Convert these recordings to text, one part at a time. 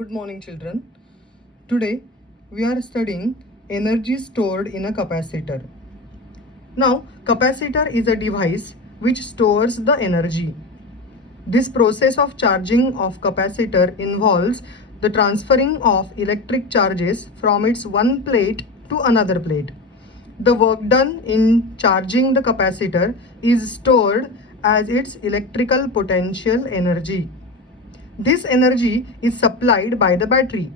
Good morning, children. Today we are studying energy stored in a capacitor. Now, capacitor is a device which stores the energy. This process of charging of capacitor involves the transferring of electric charges from its one plate to another plate. The work done in charging the capacitor is stored as its electrical potential energy. This energy is supplied by the battery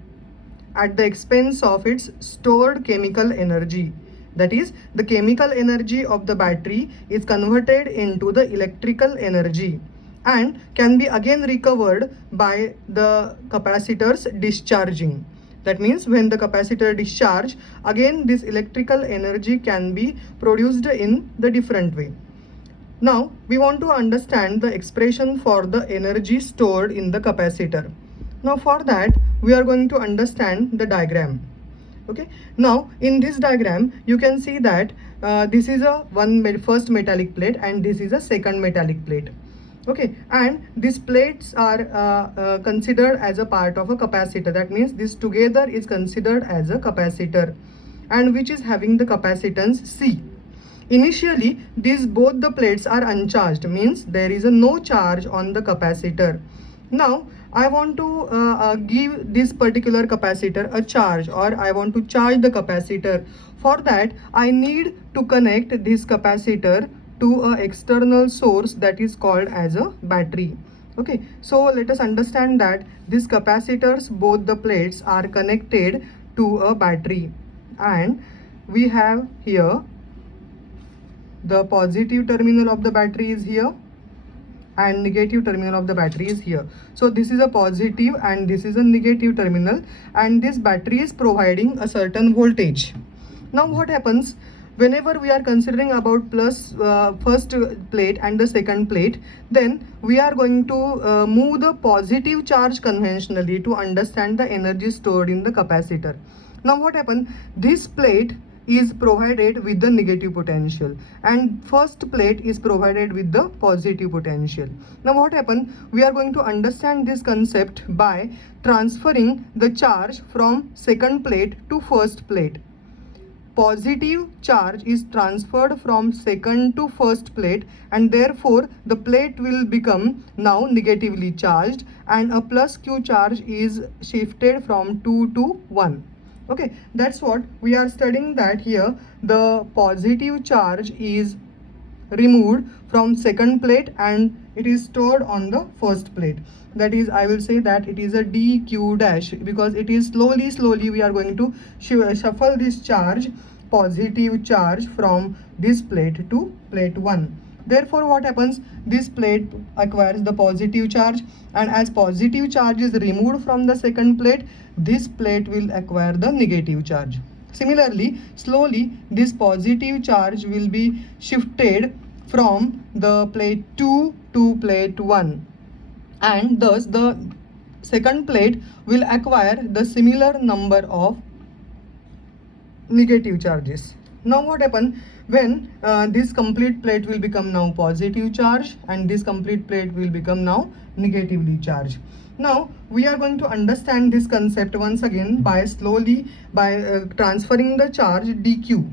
at the expense of its stored chemical energy. That is, the chemical energy of the battery is converted into the electrical energy and can be again recovered by the capacitors discharging. That means when the capacitor discharge, again this electrical energy can be produced in the different way. Now we want to understand the expression for the energy stored in the capacitor. Now for that we are going to understand the diagram. Okay, now in this diagram you can see that this is a first metallic plate and this is a second metallic plate. Okay, and these plates are considered as a part of a capacitor. That means this together is considered as a capacitor, and which is having the capacitance C. Initially these both the plates are uncharged, means there is a no charge on the capacitor. Now I want to give this particular capacitor a charge, or I want to charge the capacitor. For that I need to connect this capacitor to a external source that is called as a battery. Okay, so let us understand that these capacitors, both the plates are connected to a battery, and we have here the positive terminal of the battery is here and negative terminal of the battery is here. So this is a positive and this is a negative terminal, and this battery is providing a certain voltage. Now what happens whenever we are considering about first plate and the second plate, then we are going to move the positive charge conventionally to understand the energy stored in the capacitor. Now what happens, this plate is provided with the negative potential and first plate is provided with the positive potential. Now what happens, we are going to understand this concept by transferring the charge from second plate to first plate. Positive charge is transferred from second to first plate, and therefore the plate will become now negatively charged and a plus Q charge is shifted from 2 to 1. Okay, that's what we are studying, that here the positive charge is removed from second plate and it is stored on the first plate. That is, I will say that it is a dq dash, because it is slowly we are going to shuffle this charge, positive charge, from this plate to plate 1. Therefore what happens, this plate acquires the positive charge, and as positive charge is removed from the second plate, this plate will acquire the negative charge. Similarly, slowly this positive charge will be shifted from the plate 2 to plate 1, and thus the second plate will acquire the similar number of negative charges. Now what happens, when this complete plate will become now positive charge and this complete plate will become now negatively charged. Now we are going to understand this concept once again by transferring the charge dq.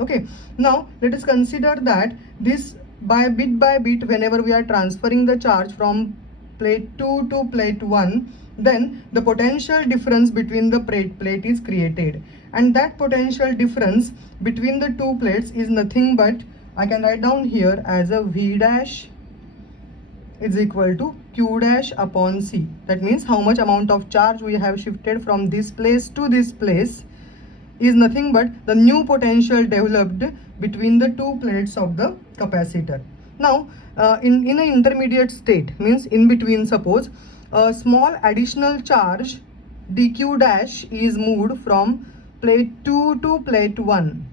Okay, now let us consider that this by bit whenever we are transferring the charge from plate 2 to plate 1, then the potential difference between the plate is created, and that potential difference between the two plates is nothing but, I can write down here as a V dash is equal to Q dash upon C. That means how much amount of charge we have shifted from this place to this place is nothing but the new potential developed between the two plates of the capacitor. Now in an intermediate state, means in between, suppose a small additional charge dq dash is moved from plate 2 to plate 1,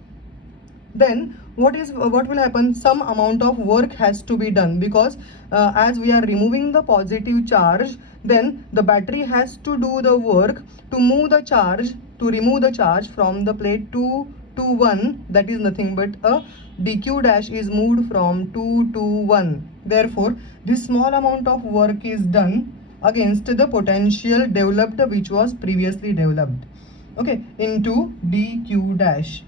then what will happen, some amount of work has to be done, because as we are removing the positive charge, then the battery has to do the work to remove the charge from the plate 2 to 1. That is nothing but a dq dash is moved from 2 to 1. Therefore this small amount of work is done against the potential developed which was previously developed, okay, into dq dash.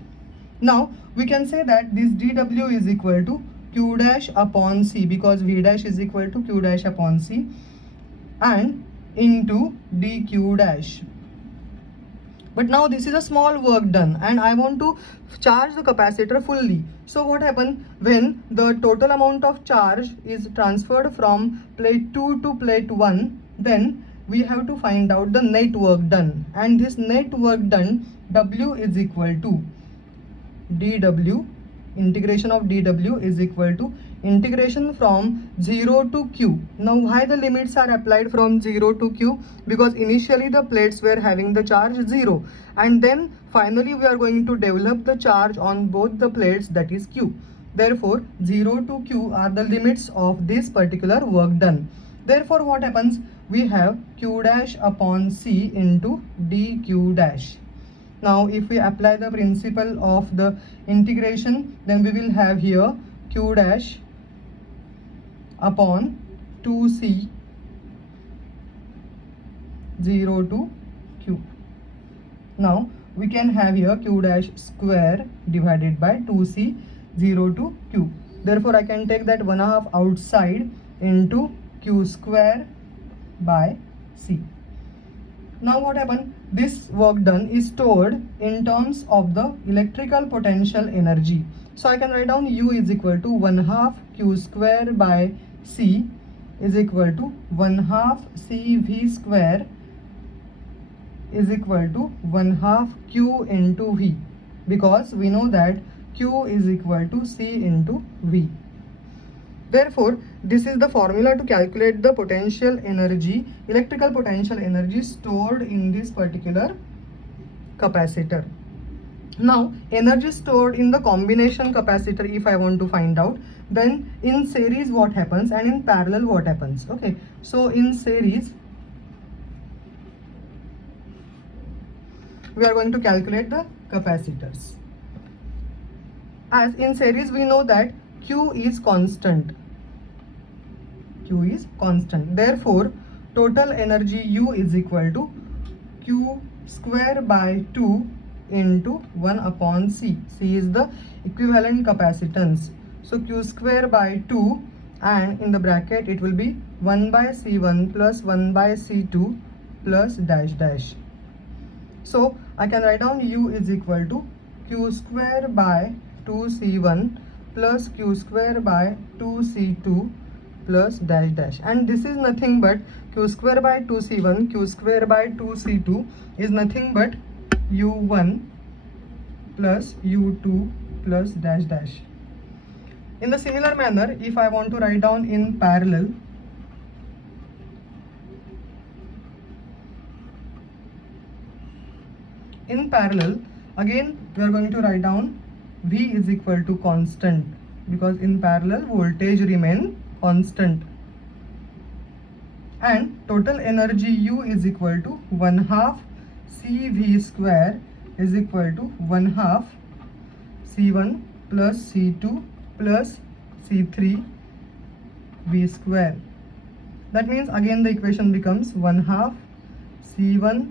Now we can say that this dw is equal to q dash upon c, because v dash is equal to q dash upon c, and into dq dash. But now this is a small work done and I want to charge the capacitor fully. So what happens when the total amount of charge is transferred from plate 2 to plate 1, then we have to find out the net work done, and this net work done W is equal to dW, integration of dW is equal to integration from 0 to q. Now why the limits are applied from 0 to q? Because initially the plates were having the charge 0, and then finally we are going to develop the charge on both the plates, that is q. Therefore 0 to q are the limits of this particular work done. Therefore what happens, we have q dash upon c into dq dash. Now if we apply the principle of the integration, then we will have here q dash upon 2c 0 to q. Now we can have here q dash square divided by 2c 0 to q. Therefore I can take that 1/2 outside into q square by c. Now what happened? This work done is stored in terms of the electrical potential energy. So I can write down U is equal to 1/2 q square by c is equal to 1/2 cv square is equal to 1/2 q into v, because we know that q is equal to c into v. Therefore, this is the formula to calculate the potential energy, electrical potential energy stored in this particular capacitor. Now, energy stored in the combination capacitor, if I want to find out, then in series what happens and in parallel what happens. Okay, so in series, we are going to calculate the capacitors. As in series, we know that Q is constant. Q is constant. Therefore, total energy U is equal to Q square by 2 into 1 upon C. C is the equivalent capacitance. So Q square by 2, and in the bracket it will be 1 by C1 plus 1 by C2 plus dash dash. So I can write down U is equal to Q square by 2C1 plus Q square by 2C2 plus dash dash, and this is nothing but q square by 2c1, q square by 2c2 is nothing but u1 plus u2 plus dash dash. In the similar manner, if I want to write down in parallel, again we are going to write down V is equal to constant, because in parallel voltage remain constant, and total energy U is equal to 1/2 CV square is equal to 1/2 C1 plus C2 plus C3 V square. That means again the equation becomes 1/2 C1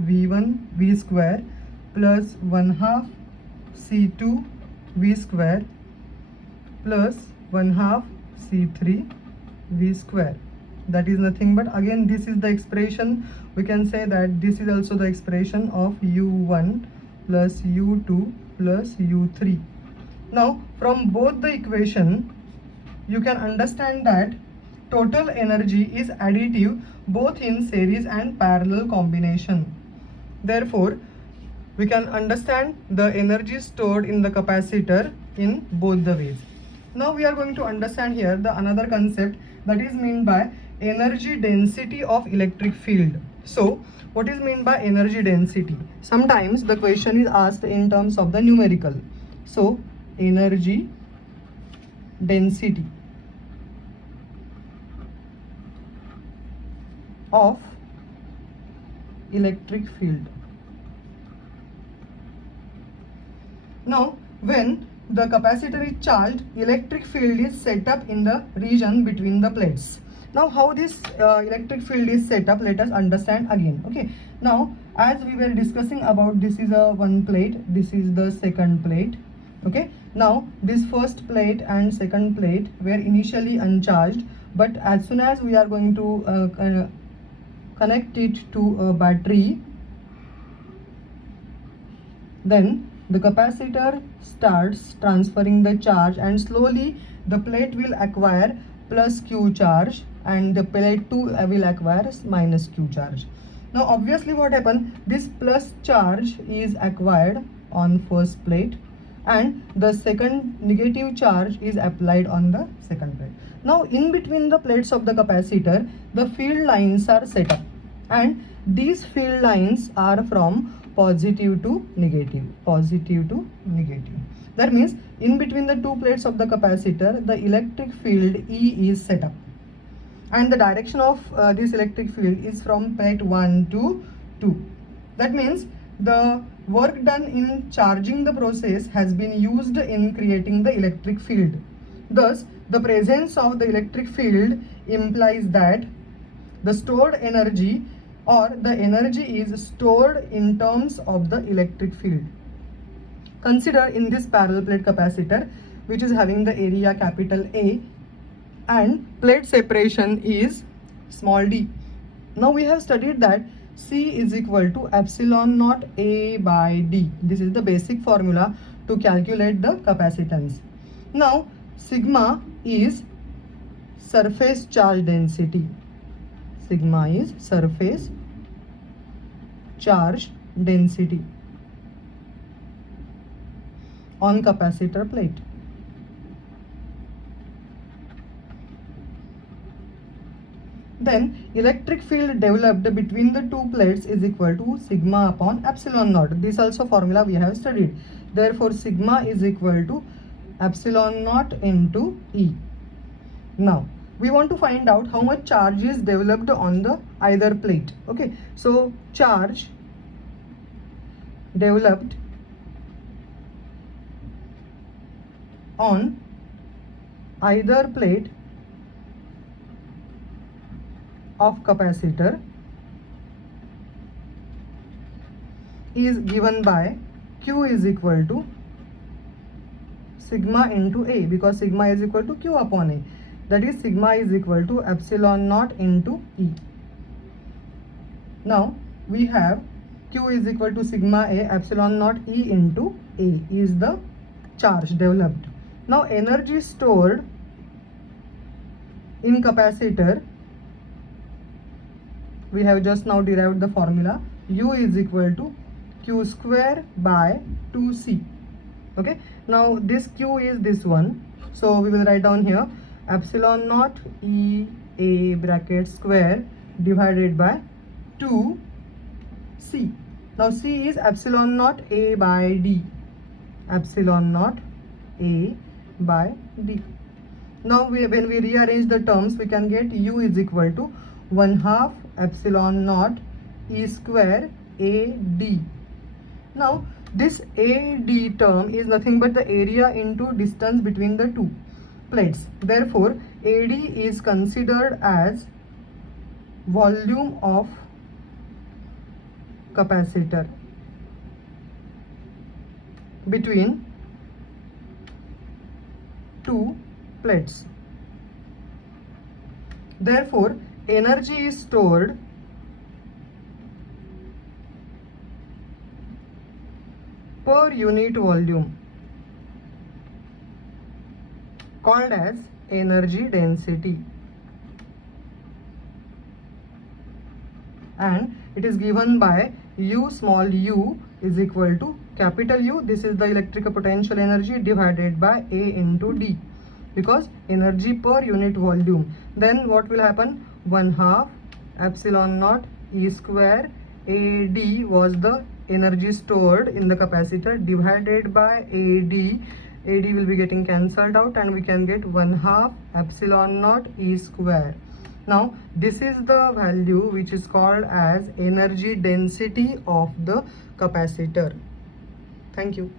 V1 V square plus 1/2 C2 V square plus 1/2 C3 V square. That is nothing but, again this is the expression, we can say that this is also the expression of U1 plus U2 plus U3. Now from both the equation you can understand that total energy is additive both in series and parallel combination. Therefore we can understand the energy stored in the capacitor in both the ways. Now we are going to understand here the another concept, that is meant by energy density of electric field. So what is meant by energy density? Sometimes the question is asked in terms of the numerical. So energy density of electric field. Now when the capacitor is charged, electric field is set up in the region between the plates. Now how this electric field is set up, let us understand again. Okay, now as we were discussing about, this is a one plate, this is the second plate. Okay, now this first plate and second plate were initially uncharged, but as soon as we are going to connect it to a battery, then the capacitor starts transferring the charge, and slowly the plate will acquire plus Q charge and the plate 2 will acquire minus Q charge. Now obviously what happened, this plus charge is acquired on first plate and the second negative charge is applied on the second plate. Now in between the plates of the capacitor, the field lines are set up, and these field lines are from positive to negative, positive to negative. That means in between the two plates of the capacitor, the electric field E is set up, and the direction of this electric field is from plate 1 to 2. That means the work done in charging the process has been used in creating the electric field. Thus, the presence of the electric field implies that the stored energy or the energy is stored in terms of the electric field. Consider in this parallel plate capacitor, which is having the area capital A and plate separation is small d. Now we have studied that C is equal to epsilon naught A by D. This is the basic formula to calculate the capacitance. Now sigma is surface charge density. Sigma is surface charge density on capacitor plate. Then electric field developed between the two plates is equal to sigma upon epsilon naught. This also formula we have studied. Therefore sigma is equal to epsilon naught into E. Now we want to find out how much charge is developed on the either plate. Okay, so charge developed on either plate of capacitor is given by Q is equal to sigma into A, because sigma is equal to Q upon A. That is, sigma is equal to epsilon naught into E. Now we have Q is equal to sigma A, epsilon naught E into A is the charge developed. Now energy stored in capacitor, we have just now derived the formula, U is equal to Q square by 2C. Okay, now this Q is this one, so we will write down here epsilon naught E A bracket square divided by 2C. Now C is epsilon naught A by D, epsilon naught A by D. Now when we rearrange the terms, we can get U is equal to 1/2 epsilon naught E square AD. Now this AD term is nothing but the area into distance between the two plates. Therefore AD is considered as volume of capacitor between two plates. Therefore energy is stored per unit volume, called as energy density, and it is given by U small u is equal to capital U, this is the electrical potential energy, divided by A into D, because energy per unit volume. Then what will happen, 1/2 epsilon naught E square AD was the energy stored in the capacitor, divided by AD. AD will be getting cancelled out and we can get 1/2 epsilon naught E square. Now this is the value which is called as energy density of the capacitor. Thank you.